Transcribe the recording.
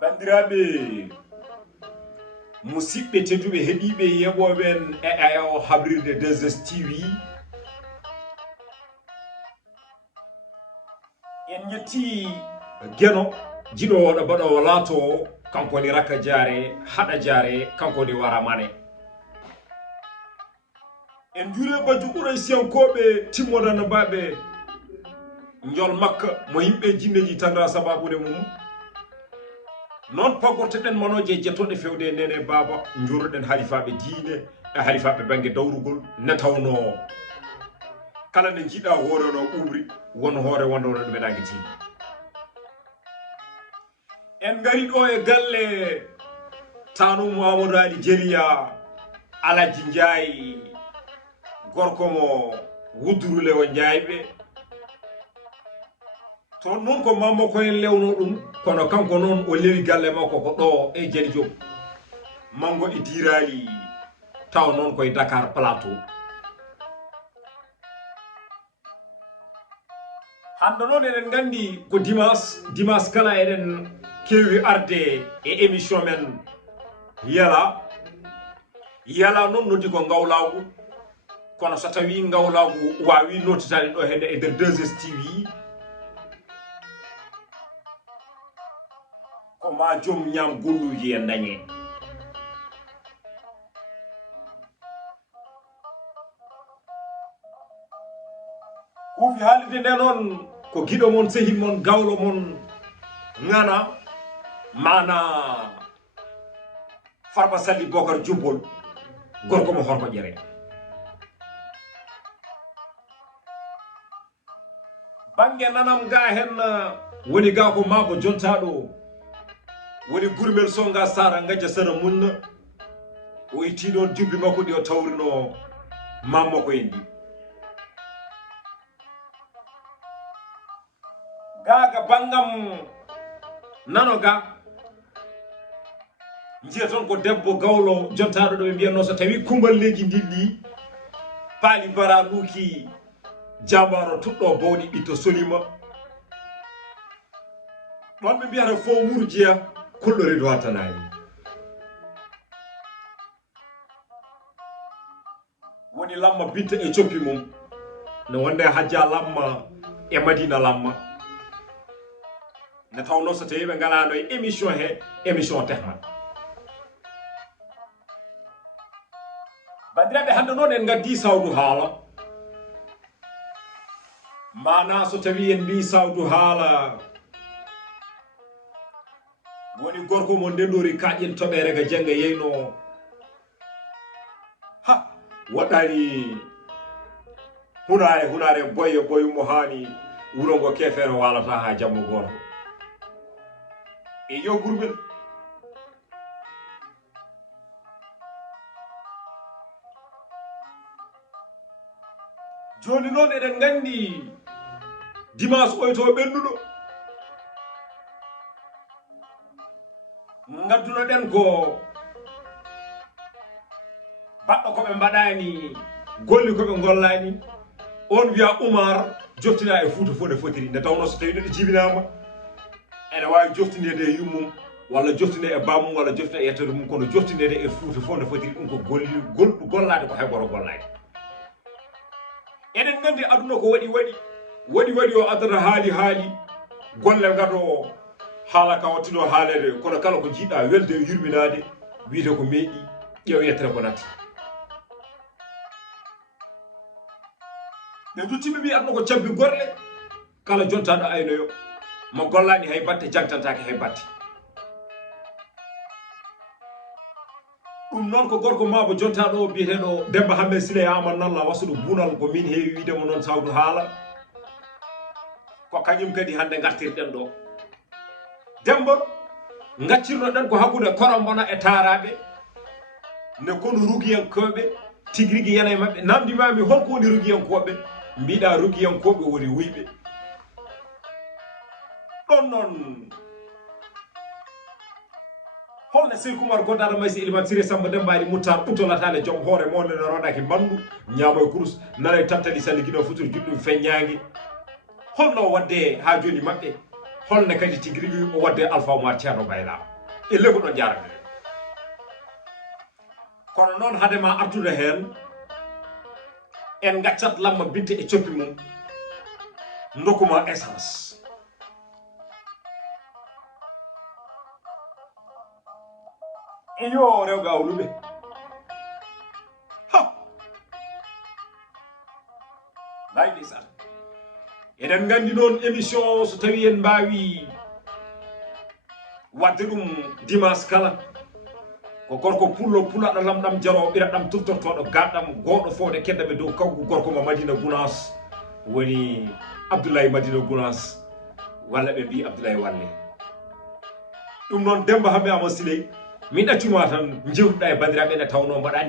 bandiraɓe musidɓe tedduɓe heeɗiɓe yeɓoɓen o habrirde 2STV en yetti Gueno jiɗo ɗo baɗowo laato kanko woni Raka Diaré haɗa Diaré kanko woni Wara Mané en jure baju Ouraysiyankoɓe timmodana baɓe jol makka mo yimɓe jinneji tandra sababude mum non pagortoɗen manoje jettoɗe fewde nene baba juroɗen halifaɓe diine e halifaɓe banggue dawrugol ne tawno kala nde jiiɗa hoore no umri won hoore wondono ɗum meɗaki tiiɗi en gari ɗo e galle Tanum Amadou Ali Jeliya Alaji Ndiaye gorko mo wuddurule o Ndiayɓe toon noon ko mamma koyen lewno ɗum kono kanko noon o lewi galle makko ko ɗo e Jeli Diop mango e dirali taw noon koye Dakar Plateau hande noon eɗen gandi ko dimanche kala eɗen kewi arde e émission men yala noon noddi ko ngawlagu kono so tawi ngawlagu wawi nottitade ɗo henne e nder 2STV ko ma joom ñam golluji en dañe huufi haalide nde noon ko giɗo mon sehi mon gawlo mon ngana mana Farba Salli Bocar Jubbol gorko mo Horko Ƴere bange nanam ga hen woni ga ko mabo jontaɗo woni gurmel songa sara gajja sana munna o itti ɗon jubbi makko ɗi o tawrino mamma ko en ɗi gaga bangam nano ga jiya toon ko debbo gawlo jontaɗo ɗo ɓe mbiyatno so tawi kumballeji dilli paali bara ɗuki jambaro tuɗɗo bawɗi ɓitto solima ɗon ɓe mbiyata fo murjiya kullore do wattanani woni Lamma Binta e coppi mum ne wonde Hajja Lamma e Madina Lamma ne tawno so tawi ɓe galano e émission tehman bandiraɓe hande noon en gaddi sawdu haala mana so tawi en mbi sawdu haala woni gorko mo ndendori kaƴƴen toɓere ga jangga yeyno ha waɗani hunare boyo mo hani wuro ngo kefere walata ha jammo goto e yo gurmel joni noon eɗen gandi dimanche oyto ɓennuɗo gadduno ɗen ko baɗɗo koɓe mbaɗani golli koɓe gollani on wiya Oumar joftina e Fouta fo ne fotiri nde tawno so tawi neɗɗo jibinama ene wawi joftinede e yummum walla joftine e bammum walla joftine e yettode mum kono joftinede e Fouta fo ne fotiri ɗum ko gollade ko hay goto gollade eɗen gandi aduna ko waɗi o adata haali golle gato haala ka wattino haalede kono kala ko jiiɗa welde yurminade wiide ko meeɗi ƴeew yettere ko natti ɓe duttiɓe mbi aduna ko cabbi gorle kala jontaɗo aynoyo mo gollani hay batte jangtantake hay batte ɗum noon ko gorko mabo jontaɗo biyeteɗo Demba Hammet Siley Amadou Nalla wasuɗo bunal ko min heewi widemo noon sawdu haala ko kañum kadi hande gartirɗen ɗo Demba gaccirnoɗen ko hakkude Korombona e Taraɓe ne kono rugiyankoɓe tigui yana e mabɓe namdimami holko woni rugiyankoɓe mbiɗa rugiyankoɓe woni wuyɓe ɗon noon holne Seykou Oumar Goddara Maysa Elimane Siré Samba Dembari Moutar utolatale joom hoore monde ne roɗaki mandu ñaamo e kurus nana e tamtali sali guino futur juɗɗum feññague holno wadde ha joni mabɓe holne kadi tigui rigui o wadde Alpha Oumar Ceerno Bayla e lego ɗon jarane kono noon hadema artude hen en gaccat lamma binte e coppi mum dokuma essence iyo rewɓe awluɓe ha laydi sar eɗen gandi noon émission so tawi en mbawi wadde ɗum dimanche kala ko gorko pullo pulaɗo lamɗam jaro ɓiraɗam tuftortoɗo gaɗɗam goɗo fode keddaɓe dow kawgu gorko mo Madina Gounass woni Abdoulaye Madina Gounass walla ɓe mbi Abdoulaye Walle ɗum noon Demba Hamé Amadou Siley min ɗaccuma tan jewtuɗa e bandiraɓe ene tawno mbaɗani